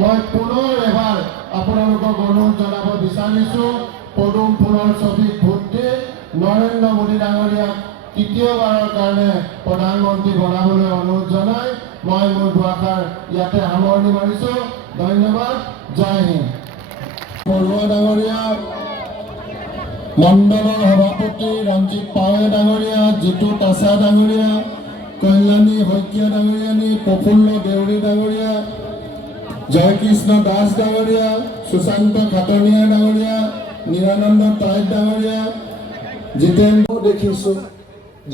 মই পুনৰ এবাৰ আপোনালোকক অনুৰোধ জনাব বিচাৰিছোঁ, পদুম ফুলৰ ছবিত ভোট দি নৰেন্দ্ৰ মোদী ডাঙৰীয়াক তৃতীয়বাৰৰ কাৰণে প্ৰধানমন্ত্ৰী বনাবলৈ অনুৰোধ জনাই মই মোৰ দুআষাৰ ইয়াতে সামৰণি মাৰিছোঁ। ধন্যবাদ। জয় হিন্দ। বৰুৱা ডাঙৰীয়া, মণ্ডলৰ সভাপতি ৰঞ্জিত পাৱে ডাঙৰীয়া, জিতু তাছা ডাঙৰীয়া, কল্যাণী শইকীয়া ডাঙৰীয়ানী, প্ৰফুল্ল দেউৰী ডাঙৰীয়া, জয়কৃষ্ণ দাস ডাঙৰীয়া, সুশান্ত খাটনিয়া ডাঙৰীয়া, নিৰানন্দ টাইট ডাঙৰীয়া, জিতেন্দ্ৰ দেখিছোঁ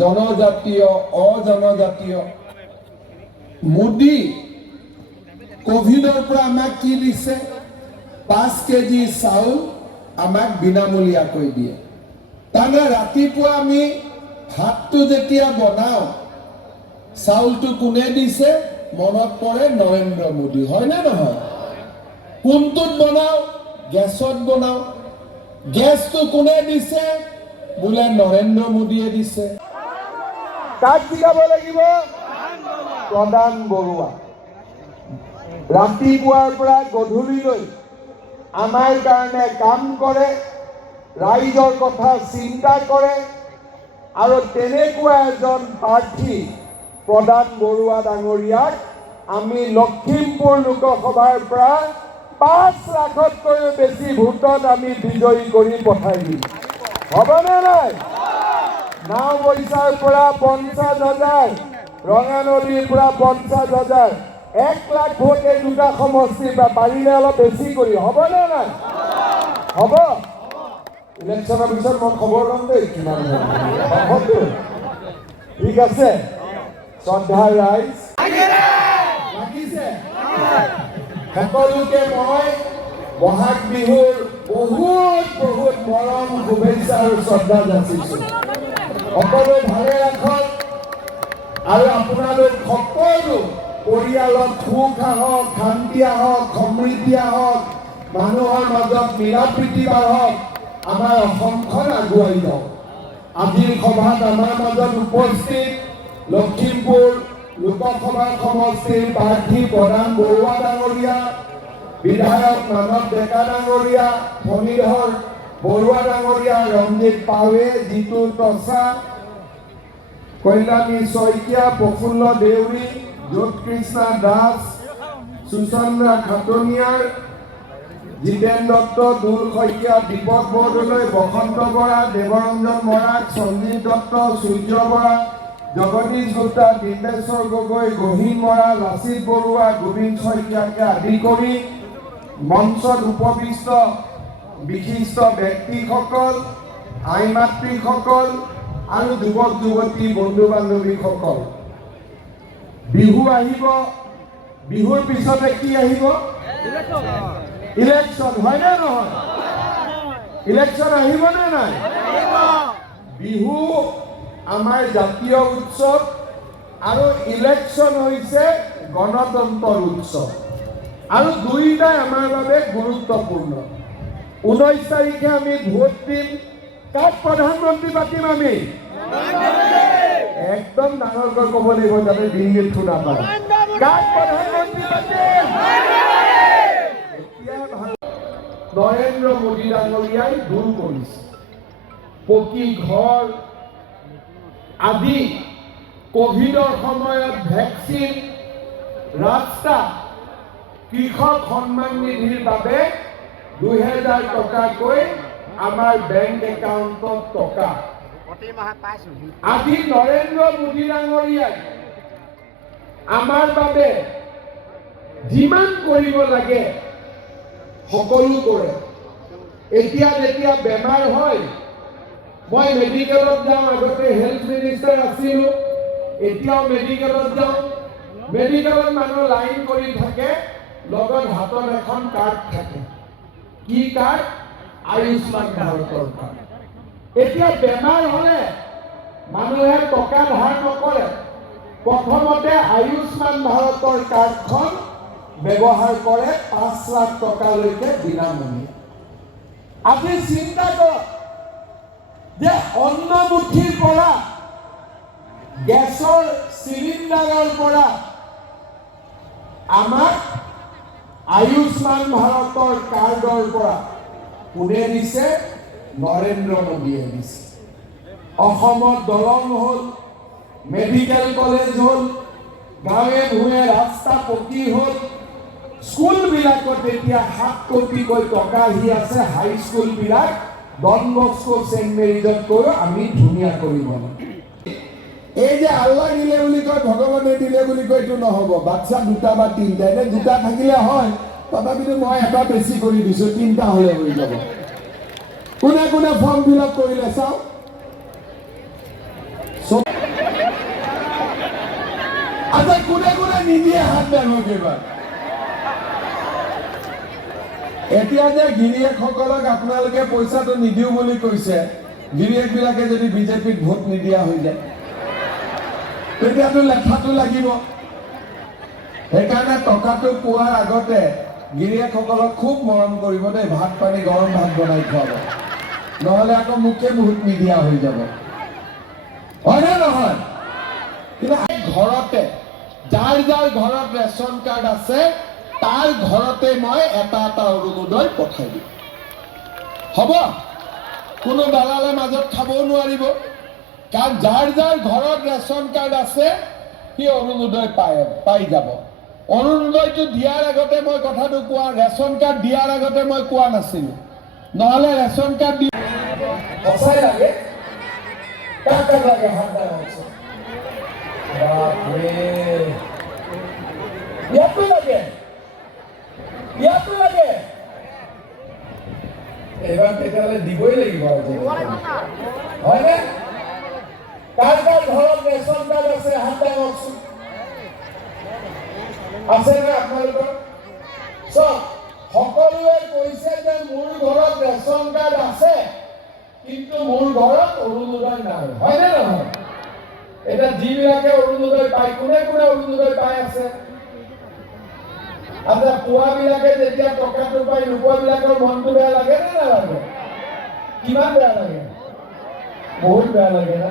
জনজাতীয় অজনজাতীয়। মোদী কোভিডৰ পৰা আমাক কি দিছে? 5 কেজি চাউল আমাক বিনামূলীয়াকৈ দিয়ে। তাৰমানে ৰাতিপুৱা আমি ভাতটো যেতিয়া বনাওঁ, চাউলটো কোনে দিছে? মনত পৰে নৰেন্দ্ৰ মোদী, হয় নে নহয়? কোনটোত বনাওঁ? গেছত বনাওঁ। গেছটো কোনে দিছে? বোলে নৰেন্দ্ৰ মোদীয়ে দিছে। কাক জিকাব লাগিব? প্ৰধান বৰুৱা। ৰাতিপুৱাৰ পৰা গধূলিলৈ আমাৰ কাৰণে কাম কৰে, ৰাইজৰ কথা চিন্তা কৰে, আৰু তেনেকুৱা এজন প্ৰাৰ্থী প্ৰধান বৰুৱা ডাঙৰীয়াক আমি লখিমপুৰ লোকসভাৰ পৰা 5 লাখতকৈও বেছি ভোটত আমি বিজয়ী কৰি পঠাই দিম। হ'বনে নাই? নাওবৈচাৰ পৰা 50,000, ৰঙানদীৰ পৰা 50,000, 1 লাখ ভোট এই দুটা সমষ্টিৰ পৰা, পাৰিলে অলপ বেছি কৰি। হ'বনে নাই? হ'ব। ইলেকশ্যনৰ পিছত মই খবৰ ল'ম দেই কিমান হ'ব। ঠিক আছে। শ্ৰদ্ধা ৰাইজ লাগিছে। সকলোকে মই বহাগ বিহুৰ বহুত বহুত মৰম, শুভেচ্ছা আৰু শ্ৰদ্ধা যাচিছোঁ। সকলো ভালে ৰাখক আৰু আপোনালোক সকলো পৰিয়ালত সুখ আহক, শান্তি আহক, সমৃদ্ধি আহক, মানুহৰ মাজত মিলা প্ৰীতি বাঢ়ক, আমাৰ অসমখন আগুৱাই যাওক। আজিৰ সভাত আমাৰ মাজত উপস্থিত লখিমপুৰ লোকসভা সমষ্টিৰ প্ৰাৰ্থী প্ৰধান বৰুৱা ডাঙৰীয়া, বিধায়ক মানৱ ডেকা ডাঙৰীয়া, ফণীধৰ বৰুৱা ডাঙৰীয়া, ৰঞ্জিত পাৱে, জিতু তাছা, কল্যাণী শইকীয়া, প্ৰফুল্ল দেউৰী, জ্যোৎকৃষ্ণা দাস, সুচন্দ্ৰা খাটনিয়াৰ, জিতেন দত্ত, দুল শইকীয়া, দীপক বৰদলৈ, বসন্ত বৰা, দেৱৰঞ্জন মৰাক, সঞ্জীৱ দত্ত, সূৰ্য বৰা, জগদীশ গুপ্তা, দীপেশ্বৰ গগৈ, গহীন মৰা, লাচিত বৰুৱা, গোবিন্দ শইকীয়াকে আদি কৰি মঞ্চত উপবিষ্ট বিশিষ্ট ব্যক্তিসকল, আই মাতৃসকল আৰু যুৱক যুৱতী, বন্ধু বান্ধৱীসকল, বিহু আহিব। বিহুৰ পিছতে কি আহিব? ইলেকশ্যন, হয়নে নহয়? ইলেকশ্যন আহিবনে নাই? বিহু আমাৰ জাতীয় উৎসৱ আৰু ইলেকশ্যন হৈছে গণতন্ত্ৰৰ উৎসৱ, আৰু দুয়োটাই আমাৰ বাবে গুৰুত্বপূৰ্ণ। 19 তাৰিখে আমি ভোট দিম। কাক প্ৰধানমন্ত্ৰী পাতিম আমি? একদম ডাঙৰকৈ ক'ব লাগিব যাতে ডিঙিত শুনা পায়। কাক প্ৰধানমন্ত্ৰী পাতিম? এতিয়া নৰেন্দ্ৰ মোদী ডাঙৰীয়াই দূৰ কৰিছে। পকী ঘৰ আদি, কোভিডৰ সময়ত ভেকচিন, ৰাস্তা, কৃষক সন্মান নিধিৰ বাবে 2000 টকাকৈ আমাৰ বেংক একাউণ্টত টকা আজি নৰেন্দ্ৰ মোদী ডাঙৰীয়াই আমাৰ বাবে যিমান কৰিব লাগে সকলো কৰে। এতিয়া যেতিয়া বেমাৰ হয়, মই মেডিকেলত যাওঁ, আগতে হেল্থ মিনিষ্টাৰ আছিলোঁ, এতিয়াও মেডিকেলত যাওঁ। মেডিকেলত মানুহ লাইন কৰি থাকে, লগত হাতত এখন কাৰ্ড থাকে। কি কাৰ্ড? আয়ুষ্মান ভাৰতৰ কাৰ্ড। এতিয়া বেমাৰ হ'লে মানুহে টকা ধাৰ নকৰে, প্ৰথমতে আয়ুষ্মান ভাৰতৰ কাৰ্ডখন ব্যৱহাৰ কৰে, 5 লাখ টকালৈকে বিনামূলীয়া। আজি চিন্তা কৰক যে অন্নমুঠিৰ পৰা, গেছৰ চিলিণ্ডাৰৰ পৰা আমাক আয়ুষ্মান ভাৰতৰ কাৰ্ডৰ পৰা কোনে দিছে? নৰেন্দ্ৰ মোদীয়ে দিছে। অসমত দলং হ'ল, মেডিকেল কলেজ হ'ল, গাঁৱে ভূঞে ৰাস্তা পকী হ'ল, স্কুলবিলাকত এতিয়া 7 কোটিকৈ টকা আহি আছে। হাইস্কুলবিলাক ডন বস্কো চেণ্ট মেৰিজতকৈ আমি ধুনীয়া কৰিব লাগে। এই যে আল্লাহ দিলে বুলি কয়, ভগৱানে দিলে বুলি কয়, এইটো নহ'ব। বাচ্চা 2টা বা 3টা, এনে 2টা থাকিলে হয়, তথাপিতো মই এটা বেছি কৰি দিছোঁ, 3টা হ'লে হৈ যাব। কোনে কোনে ফৰ্ম ফিল আপ কৰিলে চাওক। আচ্ছা, কোনে কোনে নিদিয়ে হাত দাঙক এইবাৰ। এতিয়া যে গিৰিয়েকসকলক আপোনালোকে পইচাটো নিদিওঁ বুলি কৈছে, গিৰিয়েকবিলাকে যদি বিজেপিত ভোট নিদিয়া হৈ যায়, তেতিয়াতো লেঠাটো লাগিব। সেইকাৰণে টকাটো পোৱাৰ আগতে গিৰিয়েকসকলক খুব মৰম কৰিব দেই। ভাত পানী, গৰম ভাত বনাই খুৱাব, নহ'লে আকৌ মোকে ভোট নিদিয়া হৈ যাব। হয়নে নহয়? কিন্তু ঘৰতে যাৰ যাৰ ঘৰত ৰেচন কাৰ্ড আছে, তাৰ ঘৰতে মই এটা এটা অৰুণোদয় পঠাই দিম। হ'ব? কোনো দালালে মাজত খাবও নোৱাৰিব, কাৰণ যাৰ যাৰ ঘৰত ৰেচন কাৰ্ড আছে সি অৰুণোদয় পাই যাব। অৰুণোদয়টো দিয়াৰ আগতে মই কথাটো কোৱা, ৰেচন কাৰ্ড দিয়াৰ আগতে মই কোৱা নাছিলোঁ, নহ'লে ৰেচন কাৰ্ড দি সঁচাই লাগে। কাক কাক লাগে হাত দাঙক। বাপৰে, ইয়াতো লাগে, ইয়াতো লাগে। এবাৰ তেতিয়াহ'লে দিবই লাগিব আৰু, হয়নে? কাৰ কাৰ ঘৰত ৰেচন কাৰ্ড আছে হাত দাঙকচোন। আছে নে আপোনালোকৰ? চব সকলোৱে কৈছে যে মোৰ ঘৰত ৰেচন কাৰ্ড আছে, কিন্তু মোৰ ঘৰত অৰুণোদয় নাই। হয়নে নহয়? এটা যিবিলাকে অৰুণোদয় পায়, কোনে কোনে অৰুণোদয় পাই আছে? আচ্ছা, পোৱাবিলাকে যেতিয়া টকাটো পাই, নোপোৱাবিলাকৰ মনটো বেয়া লাগে নে নালাগে? কিমান বেয়া লাগে? বহুত বেয়া লাগে না?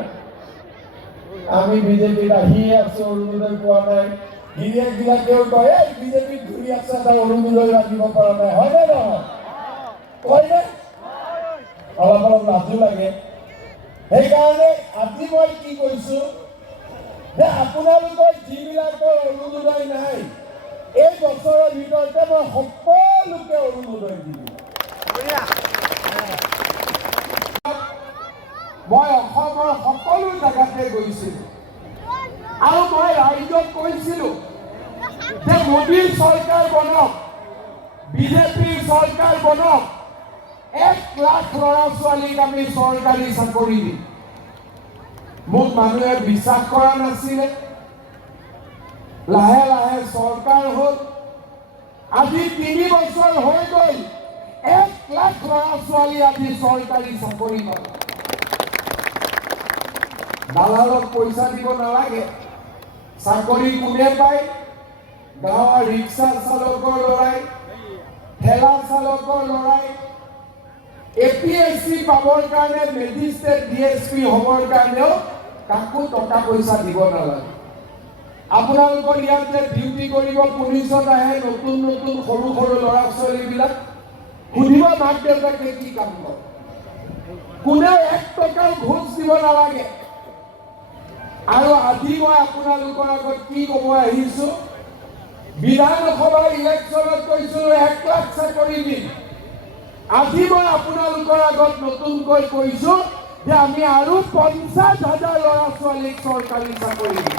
আমি বিজেপিত আহি আছো, অৰুণোদয় পোৱা নাই। গিৰিয়েকবিলাকেও কয়, এই বিজেপিত ঘূৰি আছে, তাৰ অৰুণোদয় ৰাখিব পৰা নাই। হয়নে নহয়? কয়নে? অলপ অলপ লাজো লাগে। সেইকাৰণে আজি মই কি কৈছো যে আপোনালোকৰ যিবিলাকৰ অৰুণোদয় নাই, এই বছৰৰ ভিতৰতে মই সকলোকে অৰুণোদয় দিম। মই অসমৰ সকলো জেগাতে গৈছিলোঁ আৰু মই ৰাইজক কৈছিলোঁ যে মোদীৰ চৰকাৰ বনক, বিজেপিৰ চৰকাৰ বনক, 1 লাখ ল'ৰা ছোৱালীক আমি চৰকাৰী চাকৰি দিম। মোক মানুহে বিশ্বাস কৰা নাছিলে। লাহে লাহে চৰকাৰ হ'ল। আজি 3 বছৰ হৈ গ'ল, 1 লাখ ল'ৰা ছোৱালী আজি চৰকাৰী চাকৰি কৰে। দালালক পইচা দিব নালাগে। চাকৰি কোনে পায়? গাঁৱৰ ৰিক্সা চালকৰ ল'ৰাই, ঠেলা চালকৰ ল'ৰাই। APSC পাবৰ কাৰণে, মেজিষ্ট্ৰেট DSP হ'বৰ কাৰণেও কাকো টকা পইচা দিব নালাগে। আপোনালোকৰ ইয়াত যে ডিউটি কৰিব পুলিচত আহে নতুন নতুন সৰু সৰু ল'ৰা ছোৱালীবিলাক, সুধিব মাক দেউতাকে কি কাম কৰে। কোনেও 1 টকাৰ ঘোষ দিব নালাগে। আৰু আজি মই আপোনালোকৰ আগত কি ক'ব আহিছো, বিধানসভা ইলেকশ্যনত কৈছিলো 1 লাখ চাকৰি দিম। আজি মই আপোনালোকৰ আগত নতুনকৈ কৈছো যে আমি আৰু 50,000 ল'ৰা ছোৱালীক চৰকাৰী চাকৰি দিম।